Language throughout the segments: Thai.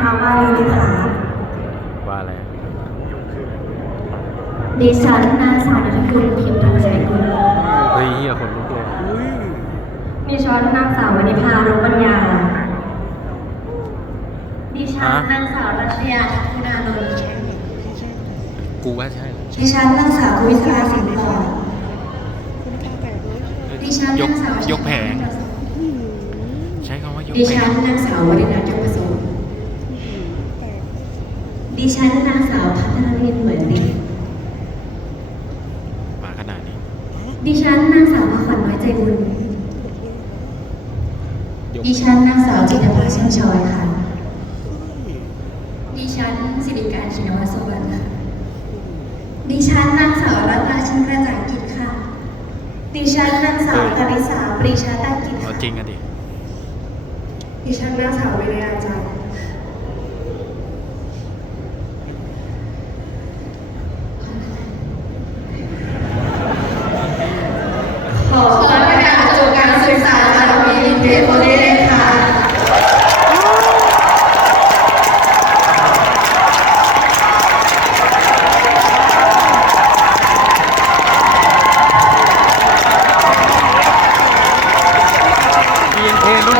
คะว่าลีนิคะว่าอะไร ดิฉันนางสาวนัทกุลพิมพ์ธงชัยกุลเฮ้ยเฮียคนลุกเลยดิฉันนางสาววนิพารุปัญญา ดิฉันนางสาวรัชยาทัคุณานนท์กูว่าใช่แหละดิฉันนางสาวกุวิศราสิงห์ทองดิฉันยนากงสาวยกแผงใช้คำว่ายกดิแผฉังนนางสาววรินาจงประสงค์ ดิฉันนางสาวพัฒนวินเหมือนดีมาขนาดนี้ ดิฉันนางสาวพขวัญน้อยใจบุญยกดิฉันนางสาวจิตรภาเชื่อมชอยค่ะ ดิฉันสิริการชินวัฒน์สวรรค์ค่ะ ดิฉันนางสาวรัตนาชินกระจ่างกิจค่ะ ดิฉันนางสาวกริษาปรีชาตั้งกิจเอาค่ะจริงอะดิ ดิฉันนางสาววิริยาจันทร์ขอประกาศจบการศึกษาจากมีเทโพเดเลยค่ะ พีเอ็นเรุ่นที่สองประกาศแก๊สยกแผ ไม่ต้อง ง ไม่ต้องไม่ต้องเสียใจนะคะจริงๆพวกเราก็ยังไม่ได้หยุดกิจกรรมของโลกเอ่อ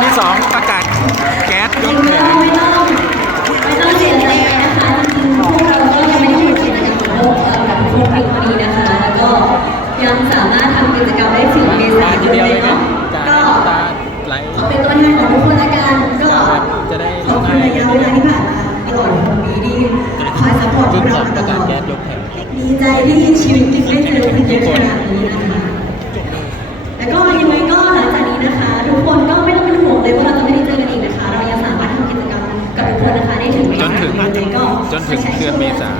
กับโควิดพอดีนะคะแล้วก็ยังสามารถทำกิจกรรมได้ถึงเมษายนเลยเนาะก็ขอเป็นตัวแทนของทุกคนละกันก็ขอบคุณระยะเวลาที่ผ่านมาตลอดหกปีที่คอยซัพพอร์ตพวกเรามาตลอดดีใจที่ชีวิตจริงได้เจอคนเยอะขนาดนี้นะคะ จนถึงเดือนเมษา